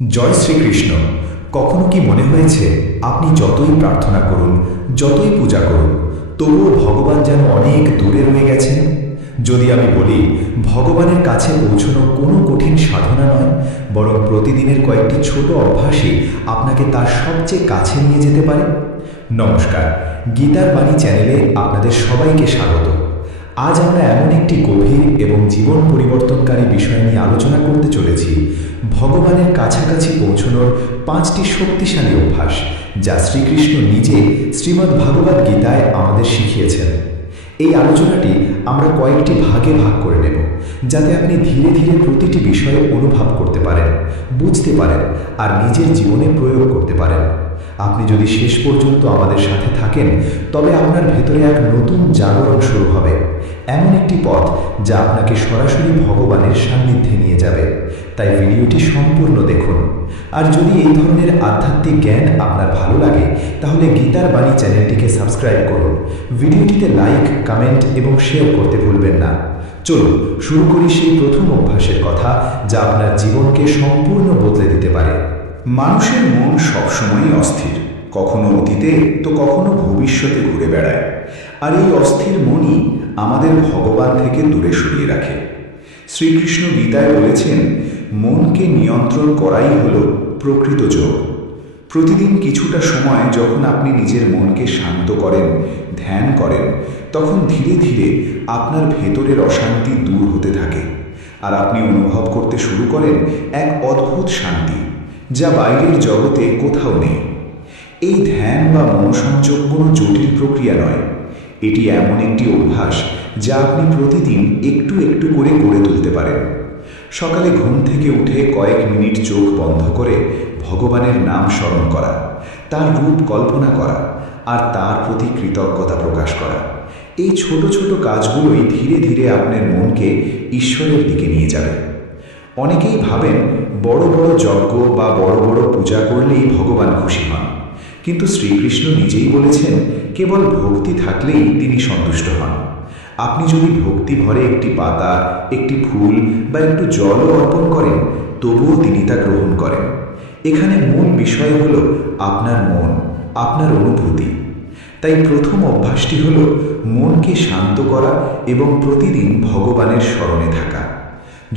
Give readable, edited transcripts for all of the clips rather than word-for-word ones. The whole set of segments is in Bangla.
জয় শ্রীকৃষ্ণ। কখনো কি মনে হয়েছে আপনি যতই প্রার্থনা করুন, যতই পূজা করুন, তবুও ভগবান যেন অনেক দূরে রয়ে গেছেন? যদি আমি বলি ভগবানের কাছে পৌঁছানো কোনো কঠিন সাধনা নয়, বরং প্রতিদিনের কয়েকটি ছোট অভ্যাসই আপনাকে তার সবচেয়ে কাছে নিয়ে যেতে পারে। নমস্কার, গীতার বাণী চ্যানেলে আপনাদের সবাইকে স্বাগত। আজ আমরা এমন একটি গভীর এবং জীবন পরিবর্তনকারী বিষয় নিয়ে আলোচনা করতে চলেছি, ভগবানের কাছাকাছি পৌঁছানোর 5টি শক্তিশালী অভ্যাস, যা শ্রীকৃষ্ণ নিজে শ্রীমদ্ভাগবত গীতায় আমাদের শিখিয়েছেন। এই আলোচনাটি আমরা কয়েকটি ভাগে ভাগ করে নেব, যাতে আপনি ধীরে ধীরে প্রতিটি বিষয়ে অনুভব করতে পারেন, বুঝতে পারেন আর নিজের জীবনে প্রয়োগ করতে পারেন। আপনি যদি শেষ পর্যন্ত আমাদের সাথে থাকেন, তবে আপনার ভেতরে এক নতুন জাগরণ শুরু হবে, এমন একটি পথ যা আপনাকে সরাসরি ভগবানের সান্নিধ্যে নিয়ে যাবে। তাই ভিডিওটি সম্পূর্ণ দেখুন। আর যদি এই ধরনের আধ্যাত্মিক জ্ঞান আপনার ভালো লাগে, তাহলে গীতার বাণী চ্যানেলটিকে সাবস্ক্রাইব করুন, ভিডিওটিতে লাইক, কমেন্ট এবং শেয়ার করতে ভুলবেন না। চলুন শুরু করি সেই প্রথম অভ্যাসের কথা, যা আপনার জীবনকে সম্পূর্ণ বদলে দিতে পারে। মানুষের মন সবসময়ই অস্থির, কখনো অতীতে তো কখনো ভবিষ্যতে ঘুরে বেড়ায়। আর এই অস্থির মনই আমাদের ভগবান থেকে দূরে সরিয়ে রাখে। শ্রীকৃষ্ণ গীতায় বলেছেন, মনকে নিয়ন্ত্রণ করাই হলো প্রকৃত যোগ। প্রতিদিন কিছুটা সময় যখন আপনি নিজের মনকে শান্ত করেন, ধ্যান করেন, তখন ধীরে ধীরে আপনার ভেতরের অশান্তি দূর হতে থাকে। আর আপনি অনুভব করতে শুরু করেন এক অদ্ভুত শান্তি, যা বাইরের জগতে কোথাও নেই। এই ধ্যান বা মনোসংযোগ কোনো জটিল প্রক্রিয়া নয়, এটি এমন একটি অভ্যাস যা আপনি প্রতিদিন একটু একটু করে গড়ে তুলতে পারেন। সকালে ঘুম থেকে উঠে কয়েক মিনিট চোখ বন্ধ করে ভগবানের নাম স্মরণ করা, তার রূপ কল্পনা করা আর তার প্রতি কৃতজ্ঞতা প্রকাশ করা। এই ছোট ছোট কাজগুলোই ধীরে ধীরে আপনার মনকে ঈশ্বরের দিকে নিয়ে যাবে। অনেকেই ভাবেন বড় বড় যজ্ঞ বা বড় বড় পূজা করলেই ভগবান খুশি হন, কিন্তু শ্রীকৃষ্ণ নিজেই বলেছেন, কেবল ভক্তি থাকলেই তিনি সন্তুষ্ট হন। আপনি যদি ভক্তি ভরে একটি পাতা, একটি ফুল বা একটু জলও অর্পণ করেন, তবুও তিনি তা গ্রহণ করেন। এখানে মূল বিষয় হল আপনার মন, আপনার অনুভূতি। তাই প্রথম অভ্যাসটি হল মনকে শান্ত করা এবং প্রতিদিন ভগবানের স্মরণে থাকা।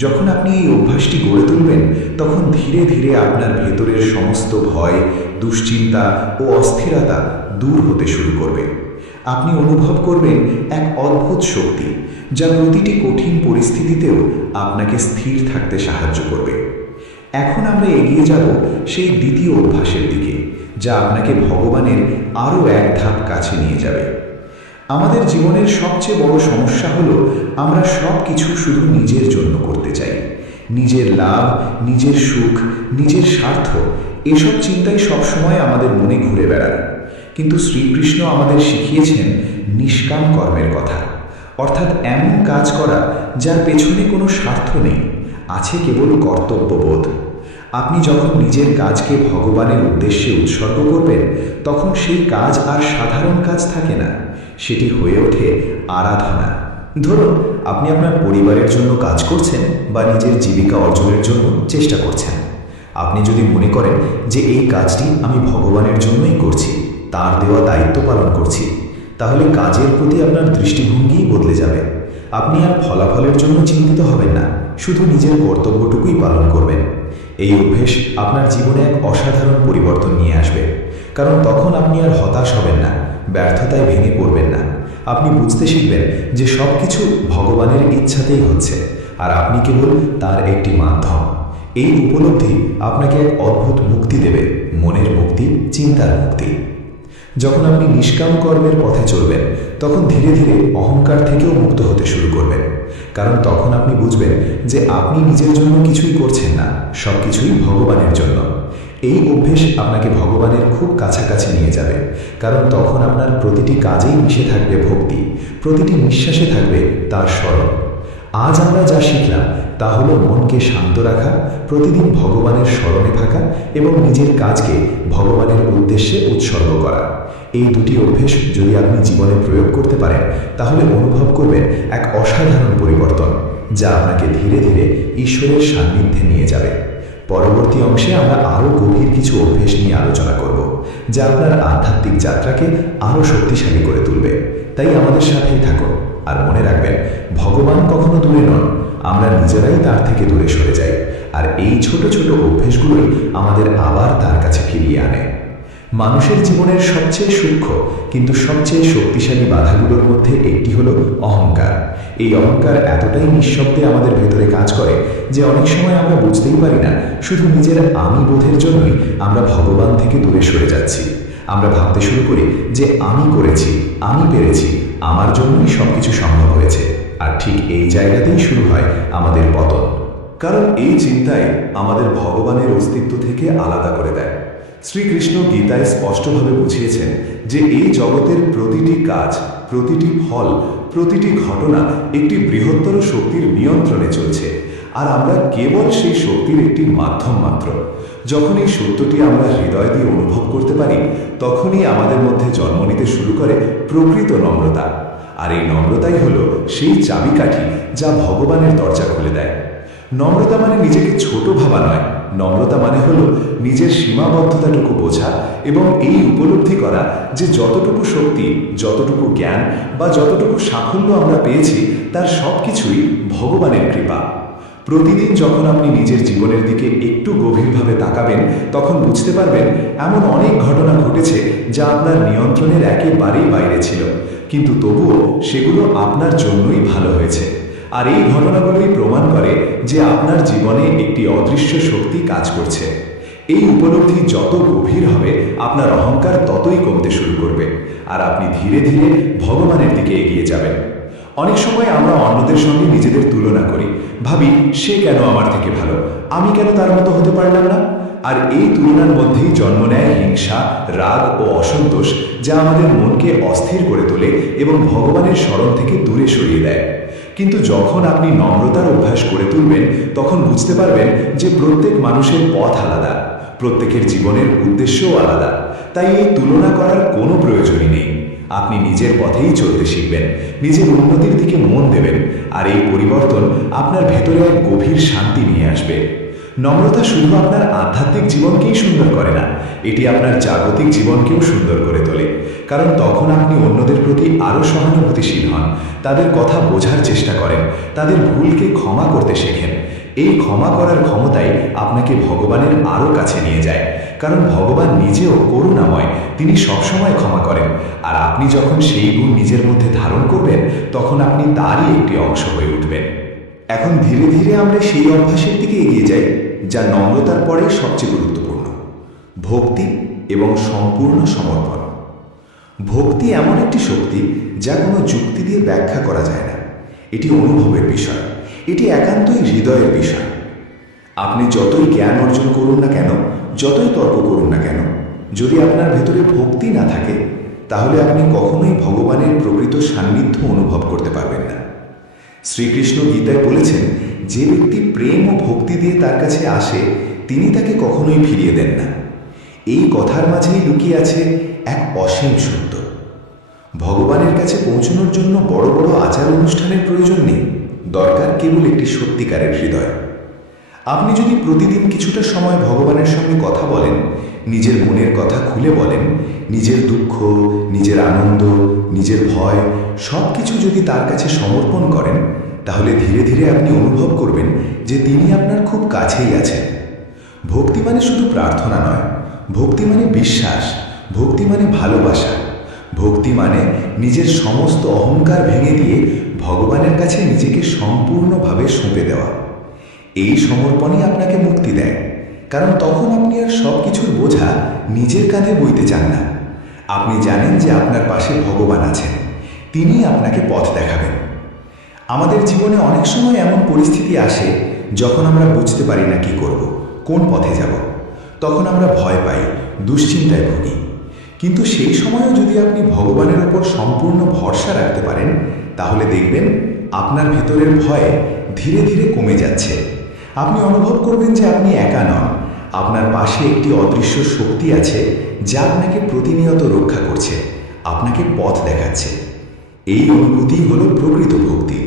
যখন আপনি এই অভ্যাসটি গড়ে তুলবেন, তখন ধীরে ধীরে আপনার ভেতরের সমস্ত ভয়, দুশ্চিন্তা ও অস্থিরতা দূর হতে শুরু করবে। আপনি অনুভব করবেন এক অদ্ভুত শক্তি, যা প্রতিটি কঠিন পরিস্থিতিতেও আপনাকে স্থির থাকতে সাহায্য করবে। এখন আমরা এগিয়ে যাব সেই দ্বিতীয় অভ্যাসের দিকে, যা আপনাকে ভগবানের আরও এক ধাপ কাছে নিয়ে যাবে। আমাদের জীবনের সবচেয়ে বড় সমস্যা হলো আমরা সব কিছু শুধু নিজের জন্য করতে চাই। নিজের লাভ, নিজের সুখ, নিজের স্বার্থ, এসব চিন্তাই সবসময় আমাদের মনে ঘুরে বেড়ায়। কিন্তু শ্রীকৃষ্ণ আমাদের শিখিয়েছেন নিষ্কাম কর্মের কথা, অর্থাৎ এমন কাজ করা যার পেছনে কোনো স্বার্থ নেই, আছে কেবল কর্তব্যবোধ। আপনি যখন নিজের কাজকে ভগবানের উদ্দেশ্যে উৎসর্গ করবেন, তখন সেই কাজ আর সাধারণ কাজ থাকে না, সেটি হয়ে ওঠে আরাধনা। ধরুন আপনি আপনার পরিবারের জন্য কাজ করছেন বা নিজের জীবিকা অর্জনের জন্য চেষ্টা করছেন। আপনি যদি মনে করেন যে এই কাজটি আমি ভগবানের জন্যই করছি, তার দেওয়া দায়িত্ব পালন করছি, তাহলে কাজের প্রতি আপনার দৃষ্টিভঙ্গিই বদলে যাবে। আপনি আর ফলাফলের জন্য চিন্তিত হবেন না, শুধু নিজের কর্তব্যটুকুই পালন করবেন। এই অভ্যেস আপনার জীবনে এক অসাধারণ পরিবর্তন নিয়ে আসবে, কারণ তখন আপনি আর হতাশ হবেন না, ব্যর্থতায় ভেঙে পড়বেন না। আপনি বুঝতে শিখবেন যে সব কিছু ভগবানের ইচ্ছাতেই হচ্ছে, আর আপনি কেবল তার একটি মাধ্যম। এই উপলব্ধি আপনাকে এক অদ্ভুত মুক্তি দেবে, মনের মুক্তি, চিন্তার মুক্তি। যখন আপনি নিষ্কাম কর্মের পথে চলবেন, তখন ধীরে ধীরে অহংকার থেকেও মুক্ত হতে শুরু করবেন, কারণ তখন আপনি বুঝবেন যে আপনি নিজের জন্য কিছুই করছেন না, সব কিছুই ভগবানের জন্য। এই অভ্যেস আপনাকে ভগবানের খুব কাছাকাছি নিয়ে যাবে, কারণ তখন আপনার প্রতিটি কাজেই মিশে থাকবে ভক্তি, প্রতিটি নিঃশ্বাসে থাকবে তার স্মরণ। আজ আমরা যা শিখলাম তা হলো মনকে শান্ত রাখা, প্রতিদিন ভগবানের স্মরণে থাকা এবং নিজের কাজকে ভগবানের উদ্দেশ্যে উৎসর্গ করা। এই দুটি অভ্যেস যদি আপনি জীবনে প্রয়োগ করতে পারেন, তাহলে অনুভব করবেন এক অসাধারণ পরিবর্তন, যা আপনাকে ধীরে ধীরে ঈশ্বরের সান্নিধ্যে নিয়ে যাবে। পরবর্তী অংশে আমরা আরও গভীর কিছু অভ্যেস নিয়ে আলোচনা করব, যা আপনার আধ্যাত্মিক যাত্রাকে আরও শক্তিশালী করে তুলবে। তাই আমাদের সাথেই থাকুন, আর মনে রাখবেন, ভগবান কখনো দূরে নন, আমরা নিজেরাই তার থেকে দূরে সরে যাই। আর এই ছোট ছোট অভ্যেসগুলোই আমাদের আবার তার কাছে ফিরিয়ে আনে। মানুষের জীবনের সবচেয়ে সূক্ষ্ম কিন্তু সবচেয়ে শক্তিশালী বাধাগুলোর মধ্যে একটি হলো অহংকার। এই অহংকার এতটাই নিঃশব্দে আমাদের ভেতরে কাজ করে যে অনেক সময় আমরা বুঝতেই পারি না, শুধু নিজের আমি বোধের জন্যই আমরা ভগবান থেকে দূরে সরে যাচ্ছি। আমরা ভাবতে শুরু করি যে আমি করেছি, আমি পেরেছি, আমার জন্যই সবকিছু সম্ভব হয়েছে। আর ঠিক এই জায়গাতেই শুরু হয় আমাদের পতন। কারণ এই চিন্তাই আমাদের ভগবানের অস্তিত্ব থেকে আলাদা করে দেয়। শ্রীকৃষ্ণ গীতায় স্পষ্টভাবে বুঝিয়েছেন যে এই জগতের প্রতিটি কাজ, প্রতিটি ফল, প্রতিটি ঘটনা একটি বৃহত্তর শক্তির নিয়ন্ত্রণে চলছে, আর আমরা কেবল সেই শক্তির একটি মাধ্যম মাত্র। যখন এই সত্যটি আমরা হৃদয় দিয়ে অনুভব করতে পারি, তখনই আমাদের মধ্যে জন্ম নিতে শুরু করে প্রকৃত নম্রতা। আর এই নম্রতাই হলো সেই চাবিকাঠি যা ভগবানের দরজা খুলে দেয়। নম্রতা মানে নিজেকে ছোট ভাবা নয়, নম্রতা মানে হলো নিজের সীমাবদ্ধতাটুকু বোঝা এবং এই উপলব্ধি করা যে যতটুকু শক্তি, যতটুকু জ্ঞান বা যতটুকু সাফল্য আমরা পেয়েছি, তার সব কিছুই ভগবানের কৃপা। প্রতিদিন যখন আপনি নিজের জীবনের দিকে একটু গভীরভাবে তাকাবেন, তখন বুঝতে পারবেন এমন অনেক ঘটনা ঘটেছে যা আপনার নিয়ন্ত্রণের একেবারেই বাইরে ছিল, কিন্তু তবুও সেগুলো আপনার জন্যই ভালো হয়েছে। আর এই ঘটনাগুলোই প্রমাণ করে যে আপনার জীবনে একটি অদৃশ্য শক্তি কাজ করছে। এই উপলব্ধি যত গভীর হবে, আপনার অহংকার ততই কমতে শুরু করবে, আর আপনি ধীরে ধীরে ভগবানের দিকে এগিয়ে যাবেন। অনেক সময় আমরা অন্যদের সঙ্গে নিজেদের তুলনা করি, ভাবি সে কেন আমার থেকে ভালো, আমি কেন তার মতো হতে পারলাম না। আর এই তুলনার মধ্যেই জন্ম নেয় হিংসা, রাগ ও অসন্তোষ, যা আমাদের মনকে অস্থির করে তোলে এবং ভগবানের স্মরণ থেকে দূরে সরিয়ে দেয়। কিন্তু যখন আপনি নম্রতার অভ্যাস করে তুলবেন, তখন বুঝতে পারবেন যে প্রত্যেক মানুষের পথ আলাদা, প্রত্যেকের জীবনের উদ্দেশ্যও আলাদা। তাই এই তুলনা করার কোনো প্রয়োজনই নেই। আপনি নিজের পথেই চলতে শিখবেন, নিজের উন্নতির দিকে মন দেবেন, আর এই পরিবর্তন আপনার ভেতরে এক গভীর শান্তি নিয়ে আসবে। নম্রতা শুধু আপনার আধ্যাত্মিক জীবনকেই সুন্দর করে না, এটি আপনার জাগতিক জীবনকেও সুন্দর করে তোলে। কারণ তখন আপনি অন্যদের প্রতি আরও সহানুভূতিশীল হন, তাদের কথা বোঝার চেষ্টা করেন, তাদের ভুলকে ক্ষমা করতে শেখেন। এই ক্ষমা করার ক্ষমতাই আপনাকে ভগবানের আরও কাছে নিয়ে যায়। কারণ ভগবান নিজেও করুণাময়, তিনি সবসময় ক্ষমা করেন। আর আপনি যখন সেই গুণ নিজের মধ্যে ধারণ করবেন, তখন আপনি তারই একটি অংশ হয়ে উঠবেন। এখন ধীরে ধীরে আমরা সেই অভ্যাসের দিকে এগিয়ে যাই যা নম্রতার পরে সবচেয়ে গুরুত্বপূর্ণ: ভক্তি এবং সম্পূর্ণ সমর্পণ। ভক্তি এমন একটি শক্তি যা কোনো যুক্তি দিয়ে ব্যাখ্যা করা যায় না। এটি অনুভবের বিষয়, এটি একান্তই হৃদয়ের বিষয়। আপনি যতই জ্ঞান অর্জন করুন না কেন, যতই তর্ক করুন না কেন, যদি আপনার ভেতরে ভক্তি না থাকে, তাহলে আপনি কখনোই ভগবানের প্রকৃত সান্নিধ্য অনুভব করতে পারবেন না। শ্রীকৃষ্ণ গীতায় বলেছেন, যে ব্যক্তি প্রেম ও ভক্তি দিয়ে তার কাছে আসে, তিনি তাকে কখনোই ফিরিয়ে দেন না। এই কথার মাঝেই লুকিয়ে আছে এক অসীম সত্য। ভগবানের কাছে পৌঁছানোর জন্য বড় বড় আচার অনুষ্ঠানের প্রয়োজন নেই, দরকার কেবল একটি সত্যিকারের হৃদয়। আপনি যদি প্রতিদিন কিছুটা সময় ভগবানের সঙ্গে কথা বলেন, নিজের মনের কথা খুলে বলেন, নিজের দুঃখ, নিজের আনন্দ, নিজের ভয় সব কিছু যদি তার কাছে সমর্পণ করেন, তাহলে ধীরে ধীরে আপনি অনুভব করবেন যে তিনি আপনার খুব কাছেই আছেন। ভক্তি মানে শুধু প্রার্থনা নয়, ভক্তি মানে বিশ্বাস, ভক্তি মানে ভালোবাসা, ভক্তি মানে নিজের সমস্ত অহংকার ভেঙে দিয়ে ভগবানের কাছে নিজেকে সম্পূর্ণভাবে সঁপে দেওয়া। এই সমর্পণই আপনাকে মুক্তি দেয়, কারণ তখন আপনি আর সব কিছুর বোঝা নিজের কাঁধে বইতে চান না। আপনি জানেন যে আপনার পাশে ভগবান আছেন, তিনি আপনাকে পথ দেখাবেন। আমাদের জীবনে অনেক সময় এমন পরিস্থিতি আসে যখন আমরা বুঝতে পারি না কি করব, কোন পথে যাব। তখন আমরা ভয় পাই, দুশ্চিন্তায় ভুগি। কিন্তু সেই সময়ও যদি আপনি ভগবানের ওপর সম্পূর্ণ ভরসা রাখতে পারেন, তাহলে দেখবেন আপনার ভেতরের ভয় ধীরে ধীরে কমে যাচ্ছে। আপনি অনুভব করবেন যে আপনি একা নন, আপনার পাশে একটি অদৃশ্য শক্তি আছে যা আপনাকে প্রতিনিয়ত রক্ষা করছে, আপনাকে পথ দেখাচ্ছে। এই অনুভূতি হলো প্রকৃত ভক্তি,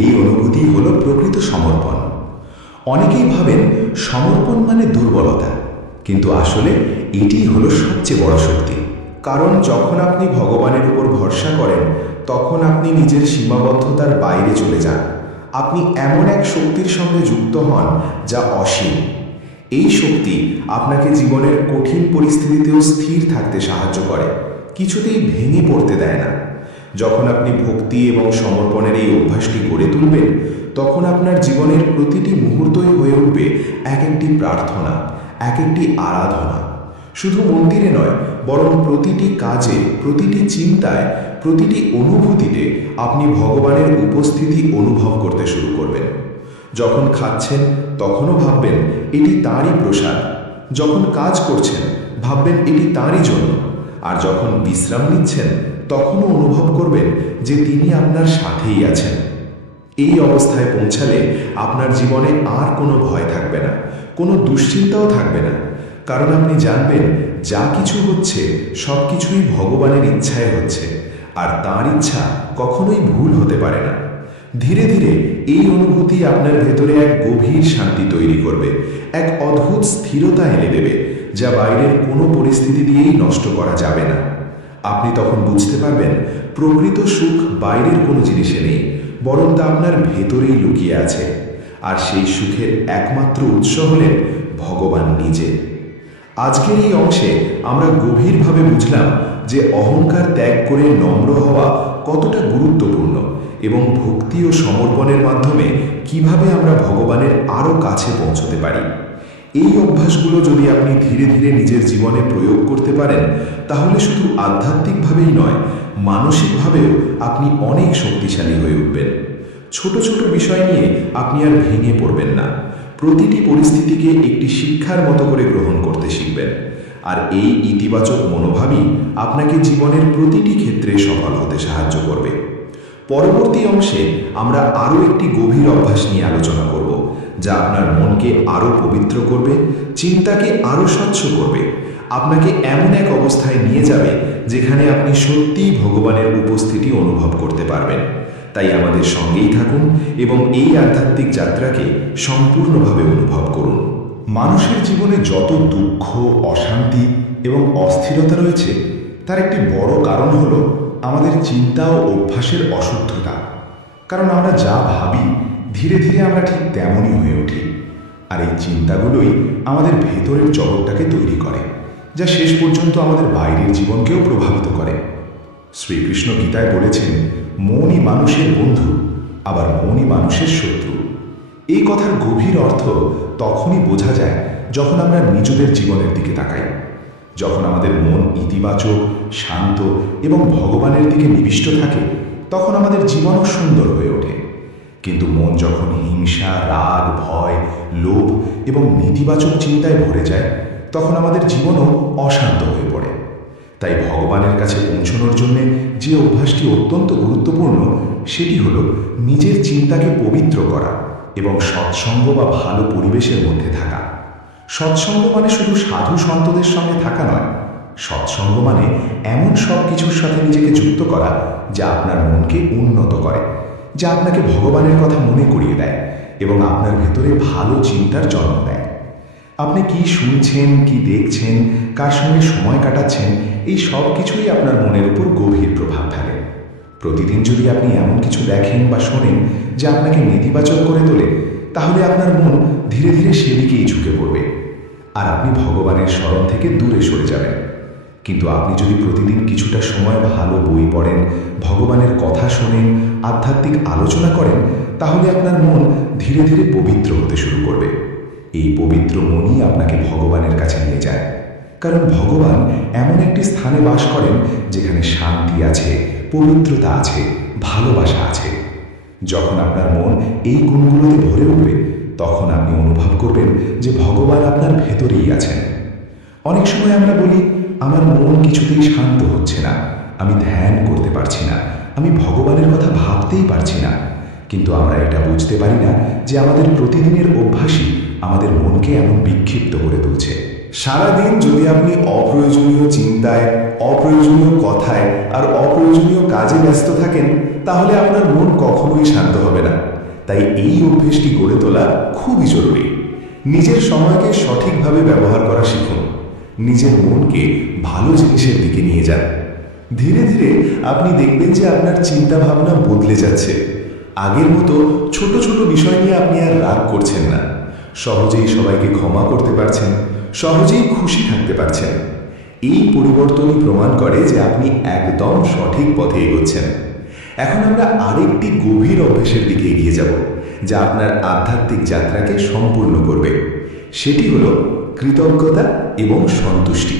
এই অনুভূতি হলো প্রকৃত সমর্পণ। অনেকেই ভাবেন সমর্পণ মানে দুর্বলতা, কিন্তু আসলে এটিই হলো সবচেয়ে বড় শক্তি। কারণ যখন আপনি ভগবানের উপর ভরসা করেন, তখন আপনি নিজের সীমাবদ্ধতার বাইরে চলে যান। আপনি এমন এক শক্তির সঙ্গে যুক্ত হন যা অসীম। এই শক্তি আপনাকে জীবনের কঠিন পরিস্থিতিতেও স্থির থাকতে সাহায্য করে, কিছুতেই ভেঙে পড়তে দেয় না। যখন আপনি ভক্তি এবং সমর্পণের এই অভ্যাসটি গড়ে তুলবেন, তখন আপনার জীবনের প্রতিটি মুহূর্তই হয়ে উঠবে এক একটি প্রার্থনা, এক একটি আরাধনা। শুধু মন্দিরে নয়, বরং প্রতিটি কাজে, প্রতিটি চিন্তায়, প্রতিটি অনুভূতিতে আপনি ভগবানের উপস্থিতি অনুভব করতে শুরু করবেন। যখন খাচ্ছেন তখনও ভাববেন এটি তাঁরই প্রসাদ, যখন কাজ করছেন ভাববেন এটি তাঁরই জন্য, আর যখন বিশ্রাম নিচ্ছেন তখনও অনুভব করবেন যে তিনি আপনার সাথেই আছেন। এই অবস্থায় পৌঁছালে আপনার জীবনে আর কোনো ভয় থাকবে না, কোনো দুশ্চিন্তাও থাকবে না, কারণ আপনি জানবেন যা কিছু হচ্ছে সব কিছুই ভগবানের ইচ্ছায় হচ্ছে, আর তাঁর ইচ্ছা কখনোই ভুল হতে পারে না। ধীরে ধীরে এই অনুভূতি আপনার ভেতরে এক গভীর শান্তি তৈরি করবে, এক অদ্ভুত স্থিরতা এনে দেবে, যা বাইরের কোনো পরিস্থিতি দিয়েই নষ্ট করা যাবে না। আপনি তখন বুঝতে পারবেন প্রকৃত সুখ বাইরের কোনো জিনিসে নেই, বরং তা আপনার ভেতরেই লুকিয়ে আছে, আর সেই সুখের একমাত্র উৎস হলেন ভগবান নিজে। আজকের এই অংশে আমরা গভীরভাবে বুঝলাম যে অহংকার ত্যাগ করে নম্র হওয়া কতটা গুরুত্বপূর্ণ, এবং ভক্তি ও সমর্পণের মাধ্যমে কিভাবে আমরা ভগবানের আরও কাছে পৌঁছতে পারি। এই অভ্যাসগুলো যদি আপনি ধীরে ধীরে নিজের জীবনে প্রয়োগ করতে পারেন, তাহলে শুধু আধ্যাত্মিকভাবেই নয়, মানসিকভাবেও আপনি অনেক শক্তিশালী হয়ে উঠবেন। ছোট ছোট বিষয় নিয়ে আপনি আর ভেঙে পড়বেন না, প্রতিটি পরিস্থিতিকে একটি শিক্ষার মতো করে গ্রহণ করতে শিখবেন, আর এই ইতিবাচক মনোভাবই আপনাকে জীবনের প্রতিটি ক্ষেত্রে সফল হতে সাহায্য করবে। পরবর্তী অংশে আমরা আরও একটি গভীর অভ্যাস নিয়ে আলোচনা করব, যা আপনার মনকে আরও পবিত্র করবে, চিন্তাকে আরও স্বচ্ছ করবে, আপনাকে এমন এক অবস্থায় নিয়ে যাবে যেখানে আপনি সত্যিই ভগবানের উপস্থিতি অনুভব করতে পারবেন। তাই আমাদের সঙ্গেই থাকুন এবং এই আধ্যাত্মিক যাত্রাকে সম্পূর্ণভাবে অনুভব করুন। মানুষের জীবনে যত দুঃখ, অশান্তি এবং অস্থিরতা রয়েছে, তার একটি বড় কারণ হল আমাদের চিন্তা ও অভ্যাসের অশুদ্ধতা। কারণ আমরা যা ভাবি, ধীরে ধীরে আমরা ঠিক তেমনই হয়ে উঠি, আর এই চিন্তাগুলোই আমাদের ভেতরের জগৎটাকে তৈরি করে, যা শেষ পর্যন্ত আমাদের বাইরের জীবনকেও প্রভাবিত করে। শ্রীকৃষ্ণ গীতায় বলেছেন, মনই মানুষের বন্ধু, আবার মনই মানুষের শত্রু। এই কথার গভীর অর্থ তখনই বোঝা যায় যখন আমরা নিজেদের জীবনের দিকে তাকাই। যখন আমাদের মন ইতিবাচক, শান্ত এবং ভগবানের দিকে নিবিষ্ট থাকে, তখন আমাদের জীবনও সুন্দর হয়ে ওঠে। কিন্তু মন যখন হিংসা, রাগ, ভয়, লোভ এবং নেতিবাচক চিন্তায় ভরে যায়, তখন আমাদের জীবনও অশান্ত হয়ে পড়ে। তাই ভগবানের কাছে পৌঁছানোর জন্য যে অভ্যাসটি অত্যন্ত গুরুত্বপূর্ণ, সেটি হল নিজের চিন্তাকে পবিত্র করা এবং সৎসঙ্গ বা ভালো পরিবেশের মধ্যে থাকা। সৎসঙ্গ মানে শুধু সাধু সন্তদের সঙ্গে থাকা নয়, সৎসঙ্গ মানে এমন সব কিছুর সাথে নিজেকে যুক্ত করা যা আপনার মনকে উন্নত করে, যা আপনাকে ভগবানের কথা মনে করিয়ে দেয় এবং আপনার ভেতরে ভালো চিন্তার জন্ম দেয়। আপনি কি শুনছেন, কি দেখছেন, কার সঙ্গে সময় কাটাচ্ছেন, এই সব কিছুই আপনার মনের উপর গভীর প্রভাব ফেলে। প্রতিদিন যদি আপনি এমন কিছু দেখেন বা শোনেন যা আপনাকে নেতিবাচক করে তোলে, তাহলে আপনার মন ধীরে ধীরে সেদিকেই ঝুঁকে পড়বে, আর আপনি ভগবানের স্মরণ থেকে দূরে সরে যাবেন। কিন্তু আপনি যদি প্রতিদিন কিছুটা সময় ভালো বই পড়েন, ভগবানের কথা শোনেন, আধ্যাত্মিক আলোচনা করেন, তাহলে আপনার মন ধীরে ধীরে পবিত্র হতে শুরু করবে। এই পবিত্র মনই আপনাকে ভগবানের কাছে নিয়ে যায়, কারণ ভগবান এমন একটি স্থানে বাস করেন যেখানে শান্তি আছে, পবিত্রতা আছে, ভালোবাসা আছে। যখন আপনার মন এই গুণগুলোতে ভরে উঠবে, তখন আপনি অনুভব করবেন যে ভগবান আপনার ভেতরেই আছেন। অনেক সময় আমরা বলি, আমার মন কিছুতেই শান্ত হচ্ছে না, আমি ধ্যান করতে পারছি না, আমি ভগবানের কথা ভাবতেই পারছি না। কিন্তু আমরা এটা বুঝতে পারি না যে আমাদের প্রতিদিনের অভ্যাসই আমাদের মনকে এমন বিক্ষিপ্ত করে তুলছে। সারাদিন যদি আপনি অপ্রয়োজনীয় চিন্তায়, অপ্রয়োজনীয় কথায় আর অপ্রয়োজনীয় কাজে ব্যস্ত থাকেন, তাহলে আপনার মন কখনোই শান্ত হবে না। তাই এই অভ্যেসটি গড়ে তোলা খুবই জরুরি। নিজের সময়কে সঠিকভাবে ব্যবহার করা শিখুন। নিজের মনকে ভালো জিনিসের দিকে নিয়ে যান। ধীরে ধীরে আপনি দেখবেন যে আপনার চিন্তা ভাবনা বদলে যাচ্ছে। আগের মতো ছোট ছোট বিষয় নিয়ে আপনি আর রাগ করছেন না। সহজেই সবাইকে ক্ষমা করতে পারছেন, সহজেই খুশি থাকতে পারছেন। এই পরিবর্তনই প্রমাণ করে যে আপনি একদম সঠিক পথে এগোচ্ছেন। এখন আমরা আরেকটি গভীর অভ্যাসের দিকে এগিয়ে যাব, যা আপনার আধ্যাত্মিক যাত্রাকে সম্পূর্ণ করবে। সেটি হলো কৃতজ্ঞতা এবং সন্তুষ্টি।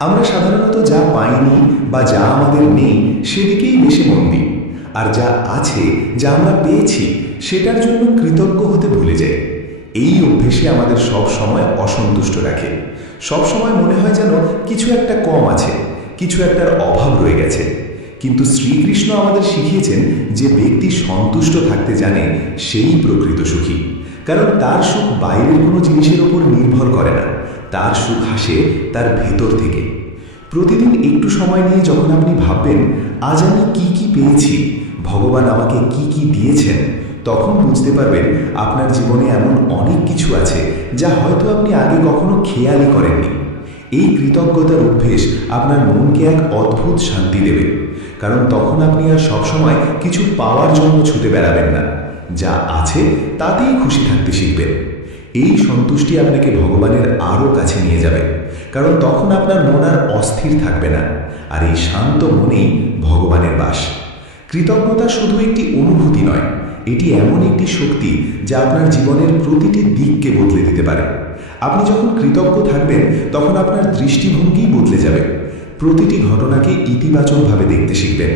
আমরা সাধারণত যা পাইনি বা যা আমাদের নেই সেদিকেই বেশি মন দিই, আর যা আছে, যা আমরা পেয়েছি, সেটার জন্য কৃতজ্ঞ হতে ভুলে যাই। এই অভ্যেসে আমাদের সব সময় অসন্তুষ্ট রাখে। সব সময় মনে হয় যেন কিছু একটা কম আছে, কিছু একটার অভাব রয়ে গেছে। কিন্তু শ্রীকৃষ্ণ আমাদের শিখিয়েছেন যে ব্যক্তি সন্তুষ্ট থাকতে জানে সেই প্রকৃত সুখী। কারণ তার সুখ বাইরের কোনো জিনিসের ওপর নির্ভর করে না, তার সুখ আসে তার ভেতর থেকে। প্রতিদিন একটু সময় নিয়ে যখন আপনি ভাববেন আজ আমি কি কি পেয়েছি, ভগবান আমাকে কি কি দিয়েছেন, তখন বুঝতে পারবেন আপনার জীবনে এমন অনেক কিছু আছে যা হয়তো আপনি আগে কখনো খেয়ালই করেননি। এই কৃতজ্ঞতার অভ্যেস আপনার মনকে এক অদ্ভুত শান্তি দেবে। কারণ তখন আপনি আর সবসময় কিছু পাওয়ার জন্য ছুটে বেড়াবেন না, যা আছে তাতেই খুশি থাকতে শিখবেন। এই সন্তুষ্টি আপনাকে ভগবানের আরও কাছে নিয়ে যাবে, কারণ তখন আপনার মন আর অস্থির থাকবে না। আর এই শান্ত মনেই ভগবানের বাস। কৃতজ্ঞতা শুধু একটি অনুভূতি নয়, এটি এমন একটি শক্তি যা আপনার জীবনের প্রতিটি দিককে বদলে দিতে পারে। আপনি যখন কৃতজ্ঞ থাকবেন তখন আপনার দৃষ্টিভঙ্গিই বদলে যাবে। প্রতিটি ঘটনাকে ইতিবাচকভাবে দেখতে শিখবেন।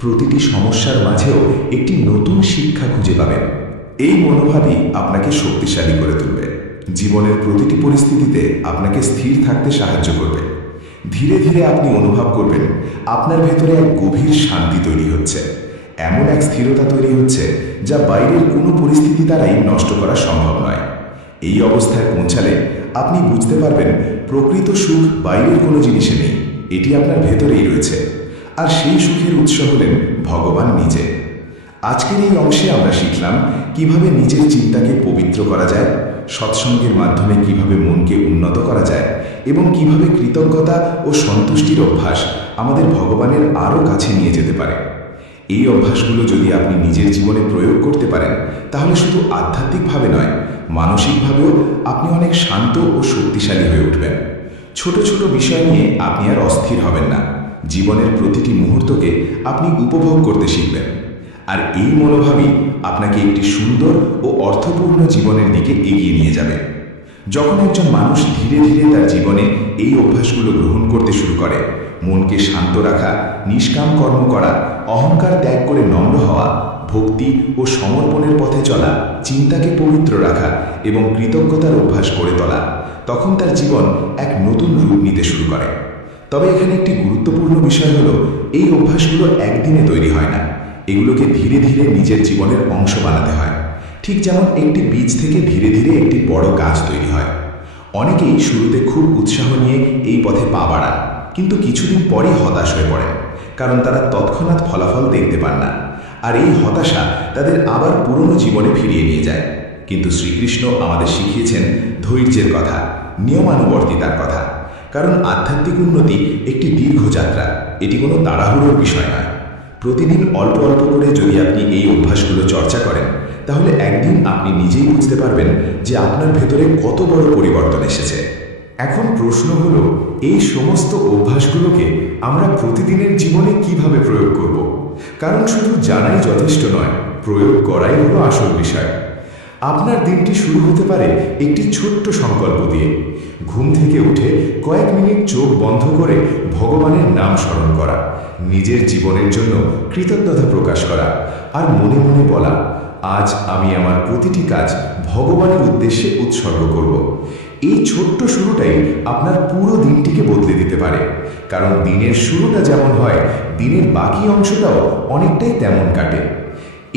প্রতিটি সমস্যার মাঝেও একটি নতুন শিক্ষা খুঁজে পাবেন। এই মনোভাবই আপনাকে শক্তিশালী করে তুলবে। জীবনের প্রতিটি পরিস্থিতিতে আপনাকে স্থির থাকতে সাহায্য করবে। ধীরে ধীরে আপনি অনুভব করবেন আপনার ভেতরে এক গভীর শান্তি তৈরি হচ্ছে। এমন এক স্থিরতা তৈরি হচ্ছে যা বাইরের কোনো পরিস্থিতি দ্বারাই নষ্ট করা সম্ভব নয়। এই অবস্থায় পৌঁছালে আপনি বুঝতে পারবেন প্রকৃত সুখ বাইরের কোনো জিনিসে নেই, এটি আপনার ভেতরেই রয়েছে। আর সেই সুখের উৎস হলেন ভগবান নিজে। আজকের এই অংশে আমরা শিখলাম কিভাবে নিজের চিন্তাকে পবিত্র করা যায়, সৎসঙ্গের মাধ্যমে কিভাবে মনকে উন্নত করা যায়, এবং কিভাবে কৃতজ্ঞতা ও সন্তুষ্টির অভ্যাস আমাদের ভগবানের আরও কাছে নিয়ে যেতে পারে। এই অভ্যাসগুলো যদি আপনি নিজের জীবনে প্রয়োগ করতে পারেন, তাহলে শুধু আধ্যাত্মিকভাবে নয়, মানসিকভাবেও আপনি অনেক শান্ত ও শক্তিশালী হয়ে উঠবেন। ছোট ছোট বিষয় নিয়ে আপনি আর অস্থির হবেন না। জীবনের প্রতিটি মুহূর্তকে আপনি উপভোগ করতে শিখবেন। আর এই মনোভাবই আপনাকে একটি সুন্দর ও অর্থপূর্ণ জীবনের দিকে এগিয়ে নিয়ে যাবে। যখন একজন মানুষ ধীরে ধীরে তার জীবনে এই অভ্যাসগুলো গ্রহণ করতে শুরু করে, মনকে শান্ত রাখা, নিষ্কাম কর্ম করা, অহংকার ত্যাগ করে নম্র হওয়া, ভক্তি ও সমর্পণের পথে চলা, চিন্তাকে পবিত্র রাখা এবং কৃতজ্ঞতার অভ্যাস গড়ে তোলা, তখন তার জীবন এক নতুন রূপ নিতে শুরু করে। তবে এখানে একটি গুরুত্বপূর্ণ বিষয় হলো, এই অভ্যাসগুলো একদিনে তৈরি হয় না। এগুলোকে ধীরে ধীরে নিজের জীবনের অংশ বানাতে হয়। ঠিক যেমন একটি বীজ থেকে ধীরে ধীরে একটি বড় গাছ তৈরি হয়। অনেকেই শুরুতে খুব উৎসাহ নিয়ে এই পথে পা বাড়ান, কিন্তু কিছুদিন পরই হতাশ হয়ে পড়েন, কারণ তারা তৎক্ষণাৎ ফলাফল দেখতে পান না। আর এই হতাশা তাদের আবার পুরনো জীবনে ফিরিয়ে নিয়ে যায়। কিন্তু শ্রীকৃষ্ণ আমাদের শিখিয়েছেন ধৈর্যের কথা, নিয়মানুবর্তিতার কথা। কারণ আধ্যাত্মিক উন্নতি একটি দীর্ঘ যাত্রা, এটি কোনো তাড়াহুড়োর বিষয় নয়। প্রতিদিন অল্প অল্প করে যদি আপনি এই অভ্যাসগুলো চর্চা করেন, তাহলে একদিন আপনি নিজেই বুঝতে পারবেন যে আপনার ভেতরে কত বড় পরিবর্তন এসেছে। এখন প্রশ্ন হলো, এই সমস্ত অভ্যাসগুলোকে আমরা প্রতিদিনের জীবনে কিভাবে প্রয়োগ করব? কারণ শুধু জানাই যথেষ্ট নয়, প্রয়োগ করাই হলো আসল বিষয়। আপনার দিনটি শুরু হতে পারে একটি ছোট্ট সংকল্প দিয়ে। ঘুম থেকে উঠে কয়েক মিনিট চোখ বন্ধ করে ভগবানের নাম স্মরণ করা, নিজের জীবনের জন্য কৃতজ্ঞতা প্রকাশ করা, আর মনে মনে বলা, আজ আমি আমার প্রতিটি কাজ ভগবানের উদ্দেশ্যে উৎসর্গ করব। এই ছোট্ট শুরুটাই আপনার পুরো দিনটিকে বদলে দিতে পারে। কারণ দিনের শুরুটা যেমন হয়, দিনের বাকি অংশটাও অনেকটাই তেমন কাটে।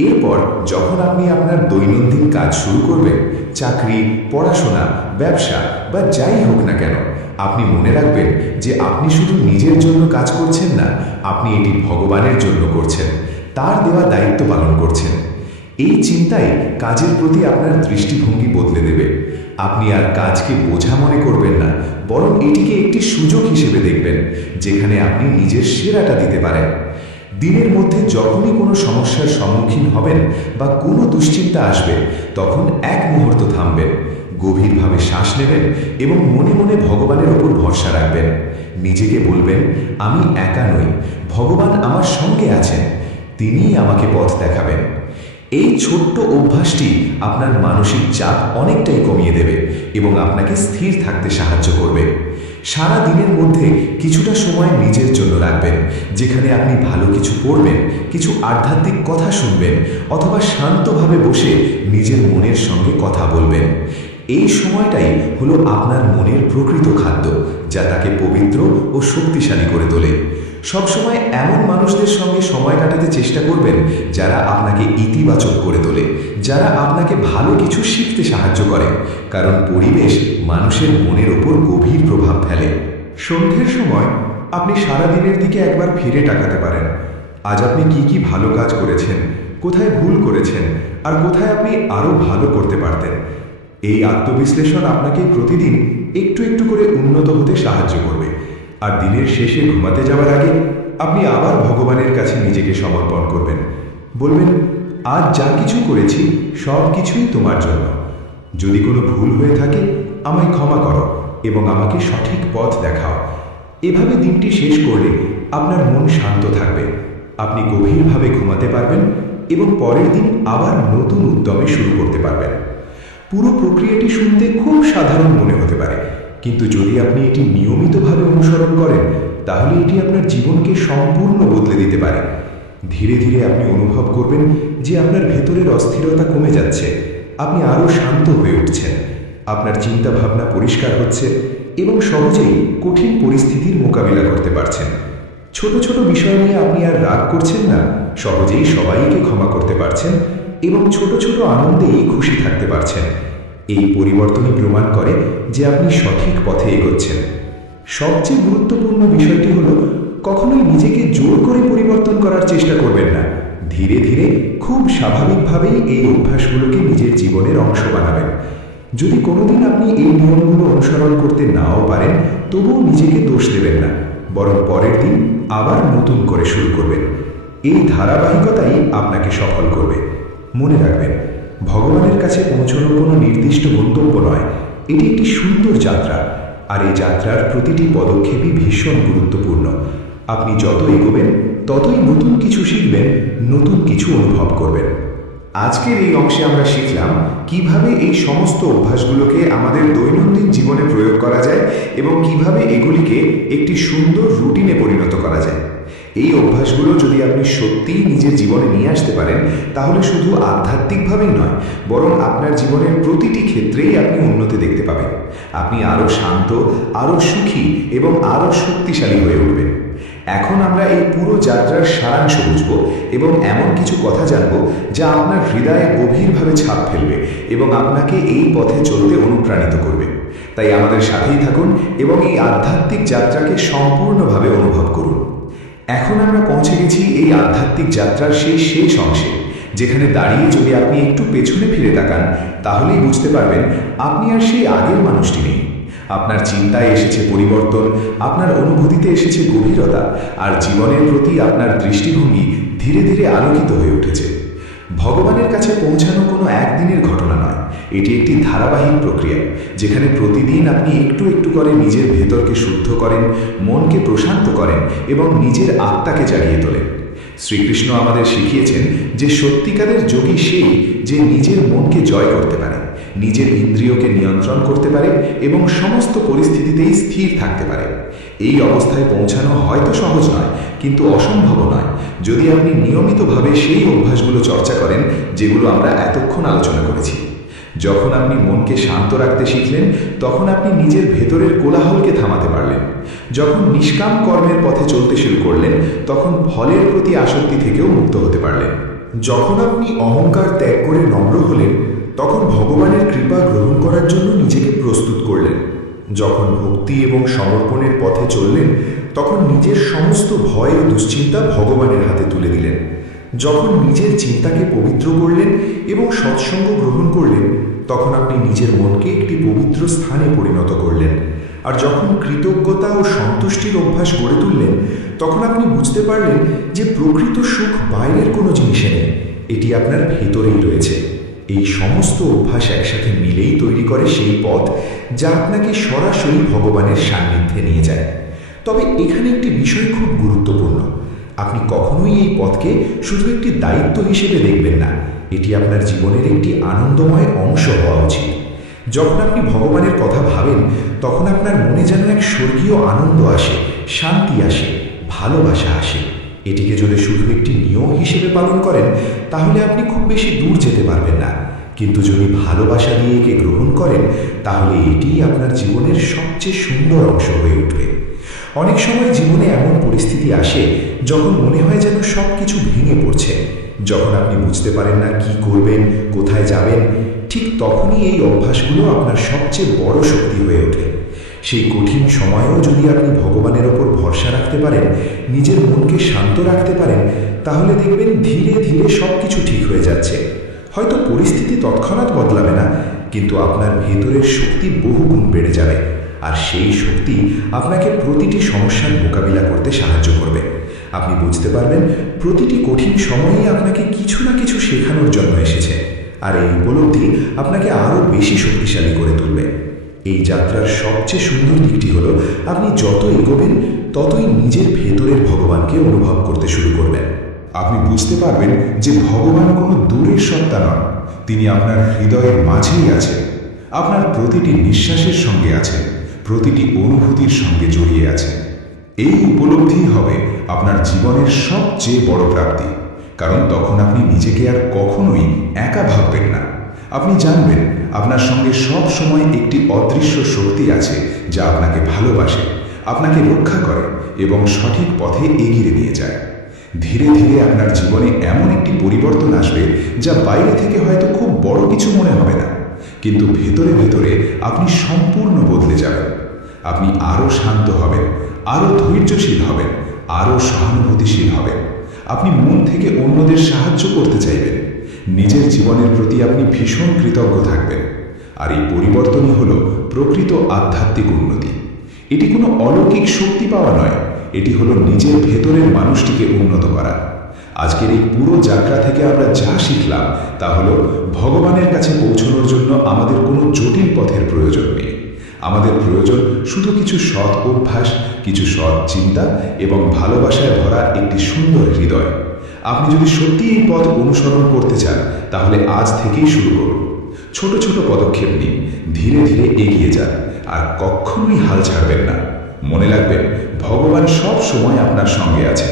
এরপর যখন আপনি আপনার দৈনন্দিন কাজ শুরু করবেন, চাকরি, পড়াশোনা, ব্যবসা বা যাই হোক না কেন, আপনি মনে রাখবেন যে আপনি শুধু নিজের জন্য কাজ করছেন না, আপনি এটি ভগবানের জন্য করছেন, তার দেওয়া দায়িত্ব পালন করছেন। এই চিন্তাই কাজের প্রতি আপনার দৃষ্টিভঙ্গি বদলে দেবে। আপনি আর কাজকে বোঝা মনে করবেন না, বরং এটিকে একটি সুযোগ হিসেবে দেখবেন যেখানে আপনি নিজের সেরাটা দিতে পারেন। দিনের মধ্যে যখনই কোনো সমস্যার সম্মুখীন হবেন বা কোনো দুশ্চিন্তা আসবে, তখন এক মুহূর্ত থামবেন, গভীরভাবে শ্বাস নেবেন এবং মনে মনে ভগবানের ওপর ভরসা রাখবেন। নিজেকে বলবেন, আমি একা নই, ভগবান আমার সঙ্গে আছেন, তিনিই আমাকে পথ দেখাবেন। এই ছোট্ট অভ্যাসটি আপনার মানসিক চাপ অনেকটাই কমিয়ে দেবে এবং আপনাকে স্থির থাকতে সাহায্য করবে। সারা দিনের মধ্যে কিছুটা সময় নিজের জন্য রাখবেন, যেখানে আপনি ভালো কিছু পড়বেন, কিছু আধ্যাত্মিক কথা শুনবেন অথবা শান্তভাবে বসে নিজের মনের সঙ্গে কথা বলবেন। এই সময়টাই হলো আপনার মনের প্রকৃত খাদ্য, যা তাকে পবিত্র ও শক্তিশালী করে তোলে। সবসময় এমন মানুষদের সঙ্গে সময় কাটাতে চেষ্টা করবেন যারা আপনাকে ইতিবাচক করে তোলে, যারা আপনাকে ভালো কিছু শিখতে সাহায্য করে, কারণ পরিবেশ মানুষের মনের ওপর গভীর প্রভাব ফেলে। সন্ধ্যের সময় আপনি সারা দিনের দিকে একবার ফিরে তাকাতে পারেন। আজ আপনি কি ভালো কাজ করেছেন, কোথায় ভুল করেছেন আর কোথায় আপনি আরও ভালো করতে পারতেন। এই আত্মবিশ্লেষণ আপনাকে প্রতিদিন একটু একটু করে উন্নত হতে সাহায্য করবে। আর দিনের শেষে ঘুমাতে যাওয়ার আগে আপনি আবার ভগবানের কাছে নিজেকে সমর্পণ করবেন। বলবেন, আজ যা কিছু করেছি সব কিছুই তোমার জন্য। যদি কোনো ভুল হয়ে থাকে আমায় ক্ষমা করো এবং আমাকে সঠিক পথ দেখাও। এভাবে দিনটি শেষ করলে আপনার মন শান্ত থাকবে, আপনি গভীরভাবে ঘুমাতে পারবেন এবং পরের দিন আবার নতুন উদ্যমে শুরু করতে পারবেন। পুরো প্রক্রিয়াটি শুনতে খুব সাধারণ মনে হতে পারে, কিন্তু যদি আপনি এটি নিয়মিতভাবে অনুসরণ করেন তাহলে এটি আপনার জীবনকে সম্পূর্ণ বদলে দিতে পারে। ধীরে ধীরে আপনি অনুভব করবেন যে আপনার ভেতরের অস্থিরতা কমে যাচ্ছে, আপনি আরও শান্ত হয়ে উঠছেন, আপনার চিন্তা ভাবনা পরিষ্কার হচ্ছে এবং সহজেই কঠিন পরিস্থিতির মোকাবিলা করতে পারছেন। ছোট ছোট বিষয় নিয়ে আপনি আর রাগ করছেন না, সহজেই সবাইকে ক্ষমা করতে পারছেন এবং ছোট ছোট আনন্দেই খুশি থাকতে পারছেন। এই পরিবর্তনই প্রমাণ করে যে আপনি সঠিক পথে এগোচ্ছেন। সবচেয়ে গুরুত্বপূর্ণ বিষয়টি হলো, কখনোই নিজেকে জোর করে পরিবর্তন করার চেষ্টা করবেন না। ধীরে ধীরে খুব স্বাভাবিকভাবেই এই অভ্যাসগুলোকে নিজের জীবনের অংশ বানাবেন। যদি কোনোদিন আপনি এই নিয়মগুলো অনুসরণ করতে নাও পারেন, তবুও নিজেকে দোষ দেবেন না, বরং পরের দিন আবার নতুন করে শুরু করবেন। এই ধারাবাহিকতাই আপনাকে সফল করবে। মনে রাখবেন, ভগবানের কাছে পৌঁছানো কোনো নির্দিষ্ট গন্তব্য নয়, এটি একটি সুন্দর যাত্রা, আর এই যাত্রার প্রতিটি পদক্ষেপই ভীষণ গুরুত্বপূর্ণ। আপনি যত এগোবেন ততই নতুন কিছু শিখবেন, নতুন কিছু অনুভব করবেন। আজকের এই অংশে আমরা শিখলাম কিভাবে এই সমস্ত অভ্যাসগুলোকে আমাদের দৈনন্দিন জীবনে প্রয়োগ করা যায় এবং কিভাবে এগুলিকে একটি সুন্দর রুটিনে পরিণত করা যায়। এই অভ্যাসগুলো যদি আপনি সত্যিই নিজের জীবনে নিয়ে আসতে পারেন, তাহলে শুধু আধ্যাত্মিকভাবেই নয়, বরং আপনার জীবনের প্রতিটি ক্ষেত্রেই আপনি উন্নতি দেখতে পাবেন। আপনি আরও শান্ত, আরও সুখী এবং আরও শক্তিশালী হয়ে উঠবেন। এখন আমরা এই পুরো যাত্রার সারাংশ বুঝব এবং এমন কিছু কথা জানব যা আপনার হৃদয়ে গভীরভাবে ছাপ ফেলবে এবং আপনাকে এই পথে চলতে অনুপ্রাণিত করবে। তাই আমাদের সাথেই থাকুন এবং এই আধ্যাত্মিক যাত্রাকে সম্পূর্ণভাবে অনুভব করুন। এখন আমরা পৌঁছে গেছি এই আধ্যাত্মিক যাত্রার সেই শেষ অংশে, যেখানে দাঁড়িয়ে যদি আপনি একটু পেছনে ফিরে তাকান, তাহলেই বুঝতে পারবেন আপনি আর সেই আগের মানুষটি নেই। আপনার চিন্তায় এসেছে পরিবর্তন, আপনার অনুভূতিতে এসেছে গভীরতা, আর জীবনের প্রতি আপনার দৃষ্টিভঙ্গি ধীরে ধীরে আলোকিত হয়ে উঠেছে। ভগবানের কাছে পৌঁছানো কোনো একদিনের ঘটনা নয়, এটি একটি ধারাবাহিক প্রক্রিয়া, যেখানে প্রতিদিন আপনি একটু একটু করে নিজের ভেতরকে শুদ্ধ করেন, মনকে প্রশান্ত করেন এবং নিজের আত্মাকে জাগিয়ে তোলেন। শ্রীকৃষ্ণ আমাদের শিখিয়েছেন যে সত্যিকারের যোগী সেই যে নিজের মনকে জয় করতে পারে, নিজের ইন্দ্রিয়কে নিয়ন্ত্রণ করতে পারে এবং সমস্ত পরিস্থিতিতেই স্থির থাকতে পারে। এই অবস্থায় পৌঁছানো হয়তো সহজ নয়, কিন্তু অসম্ভব নয়, যদি আপনি নিয়মিতভাবে সেই অভ্যাসগুলো চর্চা করেন যেগুলো আমরা এতক্ষণ আলোচনা করেছি। যখন আপনি মনকে শান্ত রাখতে শিখলেন, তখন আপনি নিজের ভেতরের কোলাহলকে থামাতে পারলেন। যখন নিষ্কাম কর্মের পথে চলতে শুরু করলেন, তখন ফলের প্রতি আসক্তি থেকেও মুক্ত হতে পারলেন। যখন আপনি অহংকার ত্যাগ করে নম্র হলেন, তখন ভগবানের কৃপা গ্রহণ করার জন্য নিজেকে প্রস্তুত করলেন। যখন ভক্তি এবং সমর্পণের পথে চললেন, তখন নিজের সমস্ত ভয় ও দুশ্চিন্তা ভগবানের হাতে তুলে দিলেন। যখন নিজের চিন্তাকে পবিত্র করলেন এবং সৎসঙ্গ গ্রহণ করলেন, তখন আপনি নিজের মনকে একটি পবিত্র স্থানে পরিণত করলেন। আর যখন কৃতজ্ঞতা ও সন্তুষ্টির অভ্যাস গড়ে তুললেন, তখন আপনি বুঝতে পারলেন যে প্রকৃত সুখ বাইরের কোনো জিনিসে নেই, এটি আপনার ভেতরেই রয়েছে। এই সমস্ত অভ্যাস একসাথে মিলেই তৈরি করে সেই পথ যা আপনাকে সরাসরি ভগবানের সান্নিধ্যে নিয়ে যায়। তবে এখানে একটি বিষয় খুব গুরুত্বপূর্ণ। আপনি কখনোই এই পথকে শুধু একটি দায়িত্ব হিসেবে দেখবেন না, এটি আপনার জীবনের একটি আনন্দময় অংশ হওয়া উচিত। যখন আপনি ভগবানের কথা ভাবেন, তখন আপনার মনে যেন এক স্বর্গীয় আনন্দ আসে, শান্তি আসে, ভালোবাসা আসে। এটিকে যদি শুধু একটি নিয়ম হিসেবে পালন করেন, তাহলে আপনি খুব বেশি দূর যেতে পারবেন না। কিন্তু যদি ভালোবাসা দিয়ে একে গ্রহণ করেন, তাহলে এটিই আপনার জীবনের সবচেয়ে সুন্দর অংশ হয়ে উঠবে। অনেক সময় জীবনে এমন পরিস্থিতি আসে যখন মনে হয় যেন সব কিছু ভেঙে পড়ছে, যখন আপনি বুঝতে পারেন না কি করবেন, কোথায় যাবেন। ঠিক তখনই এই অভ্যাসগুলো আপনার সবচেয়ে বড় শক্তি হয়ে ওঠে। সেই কঠিন সময়েও যদি আপনি ভগবানের ওপর ভরসা রাখতে পারেন, নিজের মনকে শান্ত রাখতে পারেন, তাহলে দেখবেন ধীরে ধীরে সব কিছু ঠিক হয়ে যাচ্ছে। হয়তো পরিস্থিতি তৎক্ষণাৎ বদলাবে না, কিন্তু আপনার ভেতরের শক্তি বহুগুণ বেড়ে যাবে। আর সেই শক্তি আপনাকে প্রতিটি সমস্যার মোকাবিলা করতে সাহায্য করবে। আপনি বুঝতে পারবেন প্রতিটি কঠিন সময়ই আপনাকে কিছু না কিছু শেখানোর জন্য এসেছে, আর এই উপলব্ধি আপনাকে আরও বেশি শক্তিশালী করে তুলবে। এই যাত্রার সবচেয়ে সুন্দর দিকটি হলো, আপনি যত এগোবেন ততই নিজের ভেতরের ভগবানকে অনুভব করতে শুরু করবেন। আপনি বুঝতে পারবেন যে ভগবান কোনো দূরের সত্তা নন, তিনি আপনার হৃদয়ের মাঝেই আছেন, আপনার প্রতিটি নিঃশ্বাসের সঙ্গে আছেন, প্রতিটি অনুভূতির সঙ্গে জড়িয়ে আছেন। এই উপলব্ধি হবে আপনার জীবনের সবচেয়ে বড় প্রাপ্তি, কারণ তখন আপনি নিজেকে আর কখনোই একা ভাববেন না। আপনি জানবেন আপনার সঙ্গে সব সময় একটি অদৃশ্য শক্তি আছে যা আপনাকে ভালোবাসে, আপনাকে রক্ষা করে এবং সঠিক পথে এগিয়ে নিয়ে যায়। ধীরে ধীরে আপনার জীবনে এমন একটি পরিবর্তন আসবে যা বাইরে থেকে হয়তো খুব বড় কিছু মনে হবে না, কিন্তু ভেতরে ভেতরে আপনি সম্পূর্ণ বদলে যাবেন। আপনি আরও শান্ত হবেন, আরও ধৈর্যশীল হবেন, আরও সহানুভূতিশীল হবেন। আপনি মন থেকে অন্যদের সাহায্য করতে চাইবেন, নিজের জীবনের প্রতি আপনি ভীষণ কৃতজ্ঞ থাকবেন। আর এই পরিবর্তনই হলো প্রকৃত আধ্যাত্মিক উন্নতি। এটি কোনো অলৌকিক শক্তি পাওয়া নয়, এটি হলো নিজের ভেতরের মানুষটিকে উন্নত করা। আজকের এই পুরো যাত্রা থেকে আমরা যা শিখলাম তা হলো, ভগবানের কাছে পৌঁছানোর জন্য আমাদের কোনো জটিল পথের প্রয়োজন নেই। আমাদের প্রয়োজন শুধু কিছু সৎ অভ্যাস, কিছু সৎ চিন্তা এবং ভালোবাসায় ভরা একটি সুন্দর হৃদয়। আপনি যদি সত্যি এই পথ অনুসরণ করতে চান, তাহলে আজ থেকেই শুরু করুন। ছোট ছোট পদক্ষেপ নিন, ধীরে ধীরে এগিয়ে যান, আর কখনোই হাল ছাড়বেন না। মনে রাখবেন, ভগবান সব সময় আপনার সঙ্গে আছেন,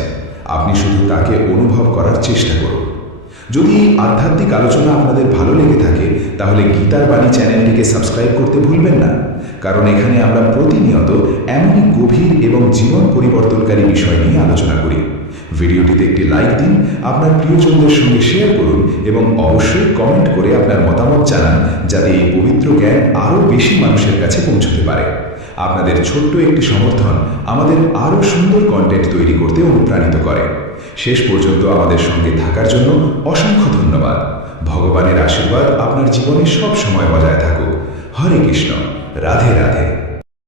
আপনি শুধু তাকে অনুভব করার চেষ্টা করুন। যদি এই আধ্যাত্মিক আলোচনা আপনাদের ভালো লেগে থাকে, তাহলে গীতার বাণী চ্যানেলটিকে সাবস্ক্রাইব করতে ভুলবেন না, কারণ এখানে আমরা প্রতিনিয়ত এমনই গভীর এবং জীবন পরিবর্তনকারী বিষয় নিয়ে আলোচনা করি। ভিডিওটিতে একটি লাইক দিন, আপনার প্রিয়জনদের সঙ্গে শেয়ার করুন এবং অবশ্যই কমেন্ট করে আপনার মতামত জানান, যাতে এই পবিত্র জ্ঞান আরও বেশি মানুষের কাছে পৌঁছতে পারে। আপনাদের ছোট্ট একটি সমর্থন আমাদের আরও সুন্দর কন্টেন্ট তৈরি করতে অনুপ্রাণিত করে। শেষ পর্যন্ত আমাদের সঙ্গে থাকার জন্য অসংখ্য ধন্যবাদ। ভগবানের আশীর্বাদ আপনার জীবনে সব সময় বজায় থাকুক। হরে কৃষ্ণ, রাধে রাধে।